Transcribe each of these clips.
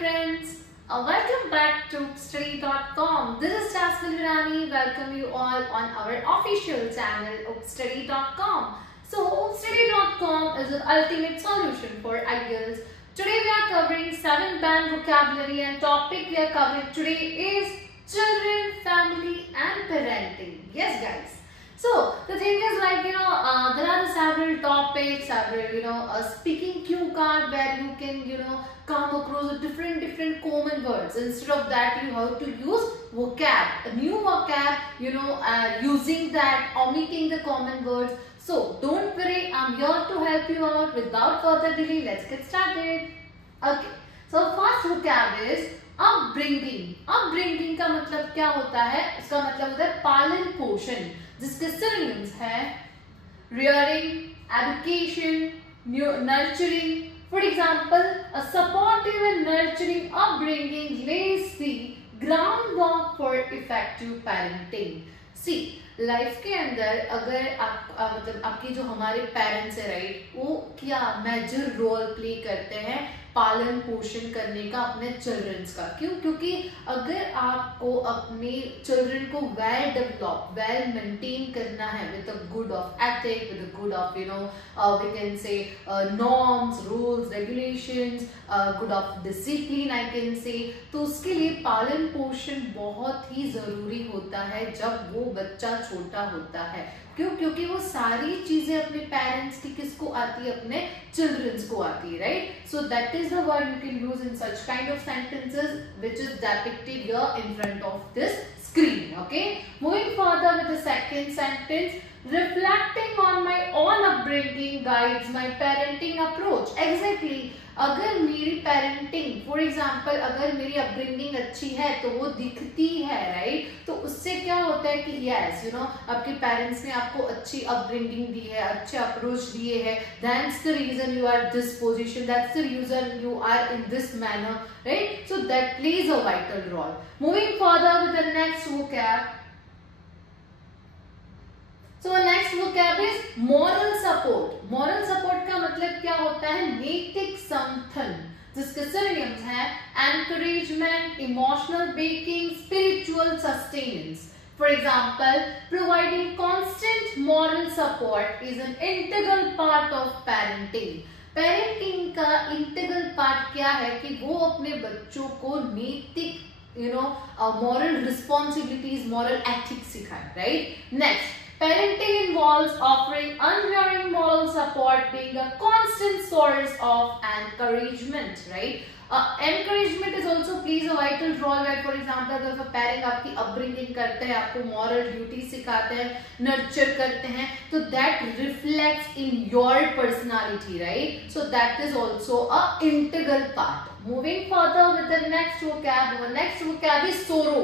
friends, welcome back to Upstudy.com. This is Jasmine Virani. Welcome you all on our official channel Upstudy.com. So Upstudy.com is the ultimate solution for IELTS. Today we are covering 7 band vocabulary and topic we are covering today is children, family and parenting. Yes guys. So the thing is like there are several topics, several speaking cue card where you can come across different common words. Instead of that you have to use vocab, a new vocab, using that, omitting the common words. So don't worry, I'm here to help you out. Without further delay, let's get started. Okay, so first vocab is upbringing. Upbringing का मतलब क्या होता है? इसका मतलब होता है पालन पोषण, जिसके synonyms है rearing, education, nurturing. For example, a supportive and nurturing upbringing lays the groundwork for effective parenting. See, life के अंदर अगर आप मतलब आपके जो हमारे पेरेंट्स है राइट, वो क्या मेजर रोल प्ले करते हैं पालन पोषण करने का अपने चिल्ड्रंस का. क्यों? क्योंकि अगर आपको अपने चिल्ड्रन को वेल डेवलप, वेल मेंटेन करना है with a good of ethic, with a good of we can say norms, rules, regulations, good of discipline I can say, तो उसके लिए पालन पोषण बहुत ही जरूरी होता है जब वो बच्चा छोटा होता है. क्यों? क्योंकि वो सारी चीजें अपने पेरेंट्स की किसको आती है? अपने चिल्ड्रंस को आती है, right? So that is the word you can use in such kind of sentences which is depicted here in front of this screen. Okay, moving further with the second sentence, reflecting on my own upbringing guides my parenting approach. Exactly, अगर मेरी parenting for example अगर मेरी upbringing अच्छी है तो वो दिखती है, राइट? तो उससे क्या होता है कि यस आपके पेरेंट्स ने आपको अच्छी अपब्रिंगिंग दी है, अच्छे अप्रोच दिए हैं, that's the reason you are this position, that's the reason you are in this manner, right? So that plays a vital role. Moving further with the next vocab. So next vocab is moral support. Moral support का मतलब क्या होता है? नैतिक समर्थन, जिसके synonyms हैं encouragement, emotional backing, spiritual sustenance. For example, providing constant moral support is an integral part of parenting. Parenting का integral part क्या है कि वो अपने बच्चों को नैतिक moral responsibilities, moral ethics सिखाए, right? Next, parenting involves offering unwavering moral support, being a constant source of encouragement, right? Encouragement is also plays a vital role where, for example, अगर पेरेंट आपकी अपब्रिंगिंग करते हैं, आपको moral duty सिखाते हैं, nurture करते हैं, तो that reflects in your personality, right? So that is also a integral part. Moving further with the next vocab. Next vocab is सोरो.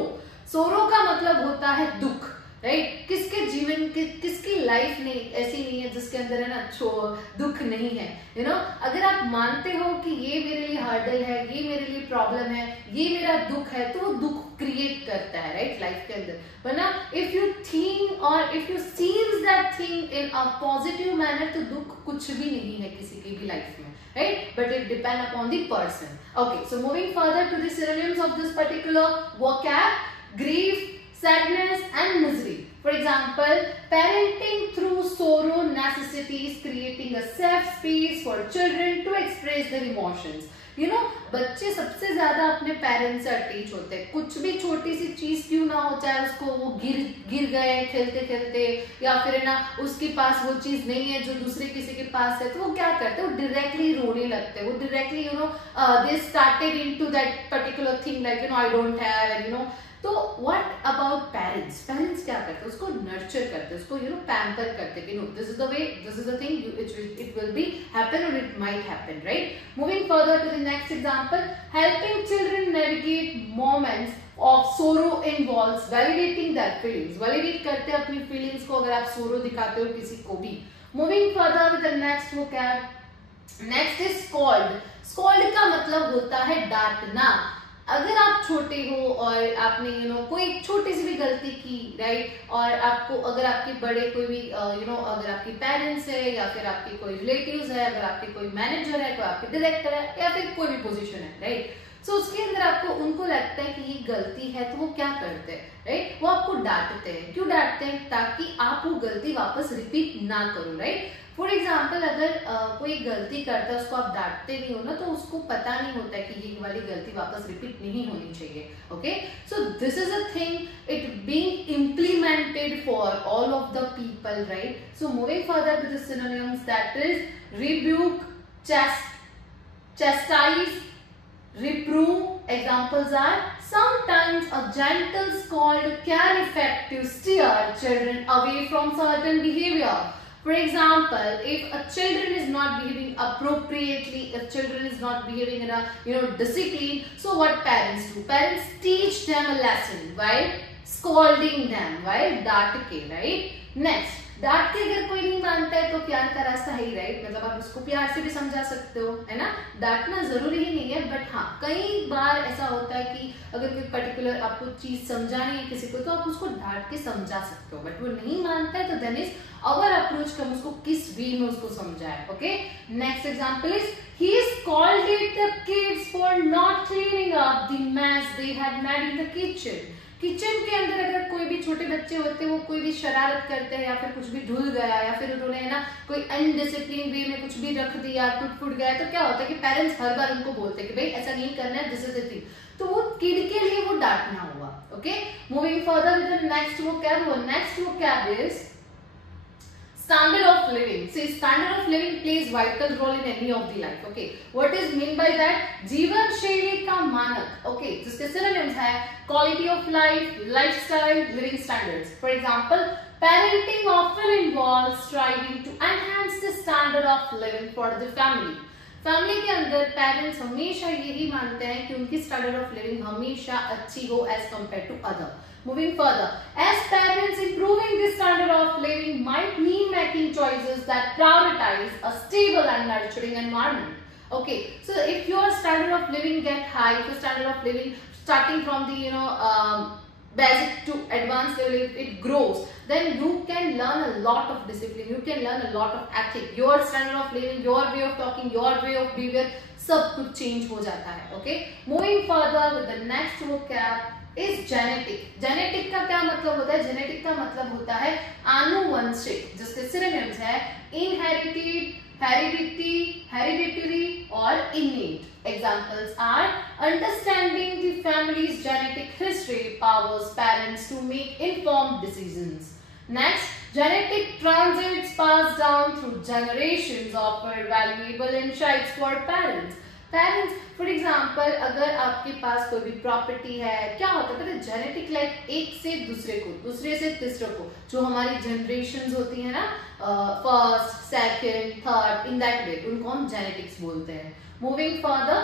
सोरो का मतलब होता है दुख, राइट? किसके जीवन के, किसकी लाइफ नहीं ऐसी नहीं है जिसके अंदर है ना दुख नहीं है. अगर आप मानते हो कि ये मेरे लिए हर्डल है, ये मेरे लिए प्रॉब्लम है, ये मेरा दुख है, तो वो दुख क्रिएट करता है, राइट? लाइफ के अंदर. वरना इफ यू थिंक और if you sees that thing in a positive manner, तो दुख कुछ भी नहीं है किसी की भी लाइफ में, right? But it depends upon the person. Okay, so moving further to the synonyms of this particular vocab: grief, sadness and misery. For example, parenting through sorrow necessitates creating a safe space for children to express their emotions. बच्चे सबसे ज्यादा अपने parents से attach होते हैं. कुछ भी छोटी सी चीज क्यों ना हो, चाहे उसको वो गिर गए खेलते खेलते, या फिर है ना उसके पास वो चीज नहीं है जो दूसरे किसी के पास है, तो वो क्या करते हैं? वो डायरेक्टली रोने लगते हैं. वो directly they started into that particular thing like I don't have तो व्हाट अबाउट पेरेंट्स? पेरेंट्स क्या करते हैं? उसको नर्चर करते हैं, उसको पैम्पर करते हैं कि no this is the way, this is the thing, it will be happen और it might happen, right? Moving further to the next example, helping children navigate moments of sorrow involves validating that feelings. Validate करते हैं अपनी feelings को अगर आप सोरो दिखाते हो किसी को भी. Moving further with the next vocab. Next is scold. Scold का मतलब होता है डांटना. अगर आप छोटे हो और आपने कोई छोटी सी भी गलती की, राइट? और आपको अगर आपके बड़े कोई भी अगर आपके पेरेंट्स है या फिर आपके कोई रिलेटिव्स है, अगर आपके कोई मैनेजर है, कोई आपके डायरेक्टर है या फिर कोई भी पोजीशन है, राइट? सो लगता है कि ये गलती है तो वो क्या करते हैं, राइट, वो आपको डांटते हैं। क्यों डांटते हैं? ताकि आप वो गलती वापस रिपीट ना करो, राइट। फॉर एग्जाम्पल अगर कोई गलती करता है, उसको आप डांटते भी हो ना, तो उसको पता नहीं होता है कि ये वाली गलती वापस रिपीट नहीं होनी चाहिए। Okay, so this is a thing it being implemented for all of the people, right. So moving further with the synonyms, that is rebuke, chastise, reprove. Examples are sometimes a gentle scold can effectively steer children away from certain behavior. For example, if a children is not behaving appropriately, if children is not behaving in a discipline, so what parents do? Parents teach them a lesson while scolding them, while डांट के, right? Next, डांट के अगर कोई नहीं मानता है तो प्यार का रास्ता है ही, राइट। मतलब आप उसको प्यार से भी समझा सकते हो, है ना। डांटना जरूरी ही नहीं है, बट हाँ कई बार ऐसा होता है कि अगर कोई पर्टिकुलर आपको चीज समझानी है किसी को, तो आप उसको डांट के समझा सकते हो, बट वो नहीं मानता है तो देन इज आवर अप्रोच कि हम उसको किस वे में उसको समझाए। Okay, next example is he scolded the kids for not cleaning up the mess they had made in the kitchen. Kitchen के अंदर अगर कोई भी छोटे बच्चे होते हैं, वो कोई भी शरारत करते हैं या फिर कुछ भी धुल गया या फिर उन्होंने है ना कोई अनडिसिप्लिन वे में कुछ भी रख दिया, टूट फूट गया, तो क्या होता है कि पेरेंट्स हर बार उनको बोलते हैं कि भाई ऐसा नहीं करना है, दिस इज द थिंग। तो वो किड के लिए वो डांटना हुआ। Okay, moving further with the next vocab. Next vocab is standard of living. See, standard of living plays vital role in any of the life. Okay, what is mean by that? जीवन शैली का मानक। Okay, जिसके synonyms है quality of life, lifestyle, living standards. For example, parenting often involves striving to enhance the standard of living for the family. Family के अंदर parents हमेशा यही मानते हैं कि उनकी स्टैंडर्ड ऑफ लिविंग हमेशा अच्छी हो as compare to other. Moving further, as parents, improving the standard of living might mean making choices that prioritize a stable and nurturing environment. Okay, so if your standard of living get high, if your standard of living starting from the basic to advanced level, if it grows, then you can learn a lot of discipline, you can learn a lot of ethic, your standard of living, your way of talking, your way of behavior, सब कुछ change हो जाता है। Okay, moving further with the next vocab is genetic. Genetic का क्या मतलब होता है? जेनेटिक का मतलब होता है आनुवंशिक, जिसके सिनोनिम्स है इनहेरिटेड, hereditary और innate. Examples are understanding the family's genetic history powers parents to make informed decisions. Next, genetic transits passed down through generations offer valuable insights for parents. Parents for example अगर आपके पास कोई भी property है, क्या होता है पता है, जेनेटिक लाइक एक से दूसरे को, दूसरे से तीसरे को, जो हमारी जनरेशंस होती है ना, first, second, third, in that way, उनको हम जेनेटिक्स बोलते हैं। Moving further,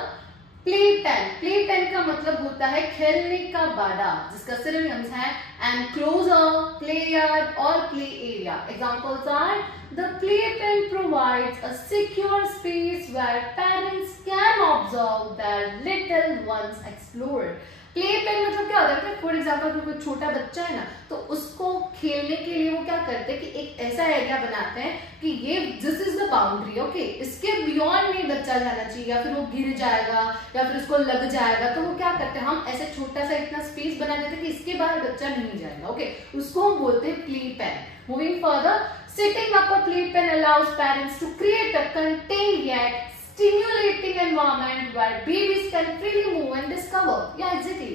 playpen. Playpen का मतलब होता है खेलने का बाड़ा, जिसका सिनोनिम्स है एनक्लोजर, प्ले यार्ड और play area. Examples are the playpen provides a secure space where parents can observe their little ones explore. Playpen मतलब क्या होता है? फॉर एग्जाम्पल कोई छोटा बच्चा है ना, तो उसको खेलने के लिए वो क्या करते हैं कि एक ऐसा एरिया बनाते हैं कि ये this is the boundary, okay, इसके बियॉन्ड नहीं बच्चा जाना चाहिए, या फिर वो गिर जाएगा या फिर उसको लग जाएगा, तो वो क्या करते हैं, हम ऐसे छोटा सा इतना स्पेस बना देते हैं कि इसके बाहर बच्चा नहीं जाएगा। ओके, उसको हम बोलते हैं playpen. Moving further, setting up a playpen allows parents to create a contained yet stimulating environment where babies can freely move and discover. Yeah, exactly.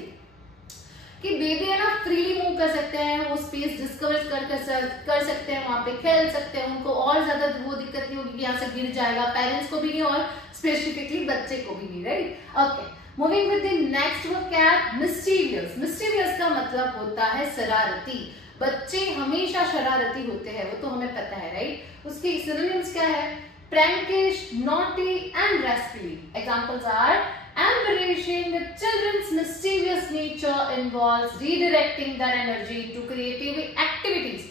कि बेबी है ना फ्रीली मूव कर सकते हैं, वो स्पेस डिस्कवर कर सकते हैं, वहां पे खेल सकते हैं, उनको और ज्यादा वो दिक्कत नहीं होगी कि यहाँ से गिर जाएगा, पेरेंट्स को भी नहीं और स्पेसिफिकली बच्चे को भी नहीं, right. Okay, moving with the next vocab, mysterious. Mysterious का मतलब होता है शरारती। बच्चे हमेशा शरारती होते हैं, वो तो हमें पता है, राइट। उसके सिनोनिम्स क्या है? prankish, naughty and rascally. Examples are embarrassing. The children's mischievous nature involves redirecting their energy to creative activities.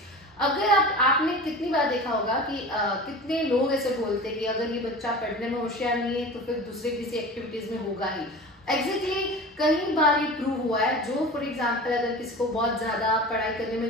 अगर आपने कितनी बार देखा होगा कि कितने लोग ऐसे बोलते हैं कि अगर ये बच्चा पढ़ने में होशियार नहीं है तो फिर दूसरे किसी एक्टिविटीज में होगा ही। एग्जैक्टली कई बार ये प्रूव हुआ है, जो फॉर एग्जाम्पल अगर किसी को बहुत ज्यादा पढ़ाई करने में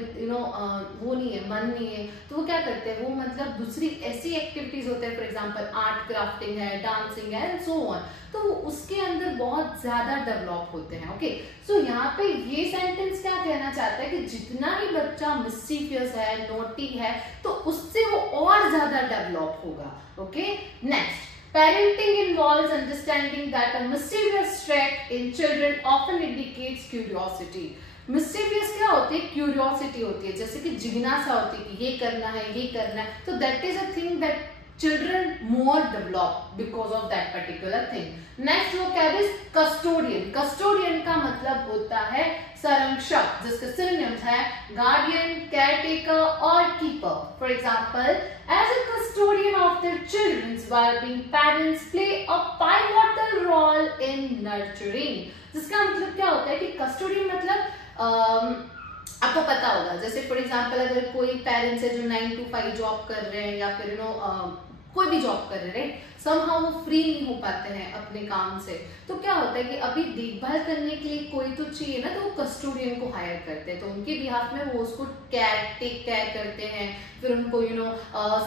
वो नहीं है, मन नहीं है, तो वो क्या करते हैं, वो मतलब दूसरी ऐसी एक्टिविटीज होते हैं, फॉर एग्जाम्पल आर्ट क्राफ्टिंग है, डांसिंग है एंड सो ऑन, तो वो उसके अंदर बहुत ज्यादा डेवलप होते हैं। ओके, सो यहाँ पे ये सेंटेंस क्या कहना चाहता है कि जितना ही बच्चा मिस्चीफियस है, नोटी है, तो उससे वो और ज्यादा डेवलप होगा। Okay, next, parenting involves understanding that a mischievous trait in children often indicates curiosity. Mischievous क्या होती है? Curiosity होती है, जैसे कि जिज्ञासा होती है कि ये करना है, ये करना है, तो that is a thing that children more develop because of that particular thing. Next vocab is custodian. Custodian का मतलब होता है संरक्षक, जिसके synonyms है guardian, caretaker और keeper. For example, as a custodian of their children's well-being, parents play a pivotal role in nurturing. जिसका मतलब क्या होता है कि custodian मतलब आपको पता होगा, जैसे फॉर एग्जाम्पल अगर कोई पेरेंट्स है जो 9 to 5 जॉब कर रहे हैं या फिर कोई भी जॉब कर रहे हैं, समहाउ वो फ्री नहीं हो पाते हैं अपने काम से, तो क्या होता है कि अभी देखभाल करने के लिए कोई तो चाहिए ना, तो वो कस्टोडियन को हायर करते हैं, तो उनके बिहाफ में वो उसको टेक केयर करते हैं, फिर उनको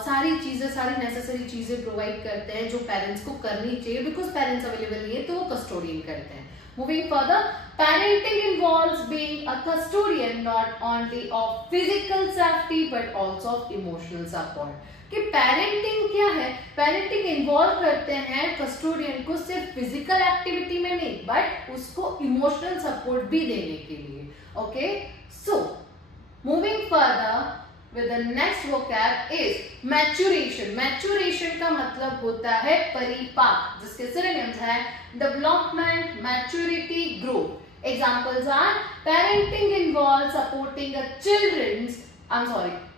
सारी चीजें, सारी नेसेसरी चीजें प्रोवाइड करते हैं जो पेरेंट्स को करनी चाहिए, बिकॉज पेरेंट्स अवेलेबल नहीं है तो वो कस्टोडियन करते हैं। Moving further, parenting involves being a custodian not only of physical safety but also of emotional support. कि पेरेंटिंग क्या है, पेरेंटिंग इन्वॉल्व करते हैं कस्टोडियन को सिर्फ फिजिकल एक्टिविटी में नहीं, बट उसको इमोशनल सपोर्ट भी देने के लिए। Okay, so moving further with the next vocab is maturation. Maturation का मतलब होता है परिपाक, जिसके synonyms है development, maturity, growth. Examples are parenting involves supporting a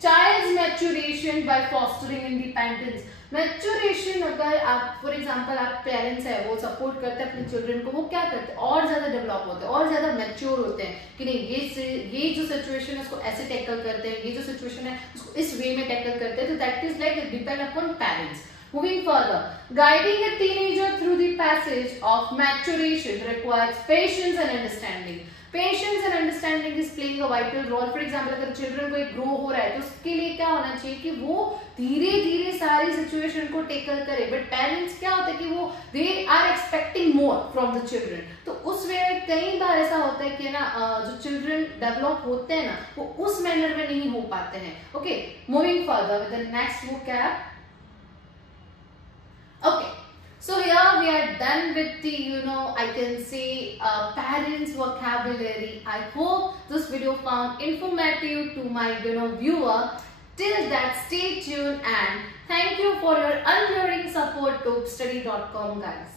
child's maturation by fostering independence. Maturation अगर आप फॉर एग्जांपल आप पेरेंट्स है वो सपोर्ट करते हैं अपने चिल्ड्रन को, वो क्या करते हैं, और ज्यादा डेवलप होते हैं, और ज्यादा मैच्योर होते हैं कि नहीं ये जो सिचुएशन है उसको ऐसे टैकल करते हैं, ये जो सिचुएशन है उसको इस वे में टैकल करते हैं, तो that is like depend upon parents. Moving further, guiding a teenager through the passage of maturation requires patience and understanding. Patience and understanding is playing a vital role. For example, अगर children को एक grow हो रहा है तो उसके लिए क्या होना चाहिए कि वो धीरे धीरे सारी सिचुएशन को टेकल करे, बट पेरेंट्स क्या होता है कि वो they are expecting more from the children, तो उस वे में कई बार ऐसा होता है कि ना जो चिल्ड्रन डेवलप होते हैं ना वो उस मैनर में नहीं हो पाते हैं। Okay, moving further with the next vocab. Okay, so here we are done with the, I can say parents vocabulary. I hope this video found informative to my, viewer. Till that, stay tuned and thank you for your unwavering support to study.com guys.